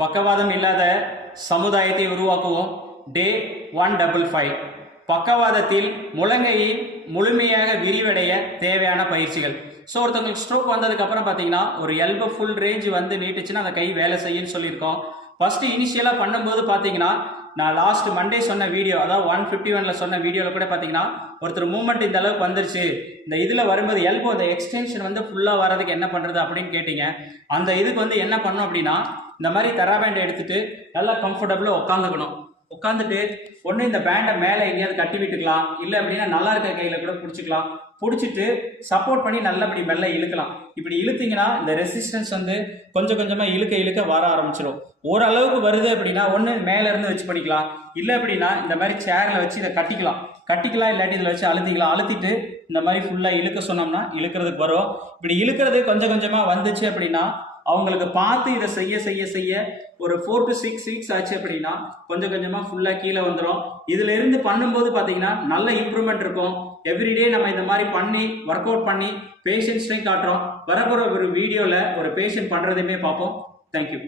பக்கவாதம் இல்லாத சமுதாயத்தை உருவாக்குவோம். டே ஒன் டபுள் ஃபைவ் பக்கவாதத்தில் முழங்கையை முழுமையாக விரிவடைய தேவையான பயிற்சிகள். ஸோ ஒருத்தவங்களுக்கு ஸ்ட்ரோக் வந்ததுக்கப்புறம் பார்த்தீங்கன்னா ஒரு எல்போ ஃபுல் ரேஞ்ச் வந்து நீட்டுச்சுன்னா அந்த கை வேலை செய்யுன்னு சொல்லியிருக்கோம். ஃபர்ஸ்ட் இனிஷியலாக பண்ணும்போது பார்த்தீங்கன்னா நான் லாஸ்ட் மண்டே சொன்ன வீடியோ அதாவது ஒன் ஃபிஃப்டி ஒனில் சொன்ன வீடியோவில் கூட பார்த்தீங்கன்னா ஒருத்தர் மூவ்மெண்ட் இந்த அளவுக்கு வந்துருச்சு. இந்த இதில் வரும்போது எல்போ இந்த எக்ஸ்டென்ஷன் வந்து ஃபுல்லாக வரதுக்கு என்ன பண்ணுறது அப்படின்னு கேட்டிங்க. அந்த இதுக்கு வந்து என்ன பண்ணணும் அப்படின்னா இந்த மாதிரி தரா பேண்டை எடுத்துட்டு நல்லா கம்ஃபர்டபுளாக உட்காந்துக்கணும் உட்காந்துட்டு ஒன்று இந்த பேண்டை மேலே எங்கேயாவது கட்டி விட்டுக்கலாம். இல்லை அப்படின்னா நல்லா இருக்க கையில் கூட பிடிச்சிக்கலாம். பிடிச்சிட்டு சப்போர்ட் பண்ணி நல்லபடி மெல்ல இழுக்கலாம். இப்படி இழுத்தீங்கன்னா இந்த ரெசிஸ்டன்ஸ் வந்து கொஞ்சம் கொஞ்சமாக இழுக்க இழுக்க வர ஆரம்பிச்சிடும் ஓரளவுக்கு வருது அப்படின்னா ஒன்று மேலே இருந்து வச்சு பண்ணிக்கலாம். இல்லை அப்படின்னா இந்த மாதிரி சேரில் வச்சு இதை கட்டிக்கலாம். கட்டிக்கலாம் இல்லாட்டி இதில் வச்சு அழுத்திக்கலாம். அழுத்திட்டு இந்த மாதிரி ஃபுல்லாக இழுக்க சொன்னோம்னா இழுக்கிறதுக்கு வரும். இப்படி இழுக்கிறது கொஞ்சம் கொஞ்சமாக வந்துச்சு அப்படின்னா அவங்களுக்கு பார்த்து இதை செய்ய செய்ய செய்ய ஒரு ஃபோர் டு சிக்ஸ் வீக்ஸ் ஆச்சு அப்படின்னா கொஞ்சம் கொஞ்சமாக ஃபுல்லாக கீழே வந்துடும் இதுலேருந்து பண்ணும்போது பார்த்தீங்கன்னா நல்ல இம்ப்ரூவ்மெண்ட் இருக்கும். எவ்ரிடே நம்ம இந்த மாதிரி பண்ணி ஒர்க் அவுட் பண்ணி பேஷண்ட்ஸ்டையும் காட்டுறோம். வரப்போகிற ஒரு வீடியோவில் ஒரு பேஷண்ட் பண்ணுறதையுமே பார்ப்போம். தேங்க்யூ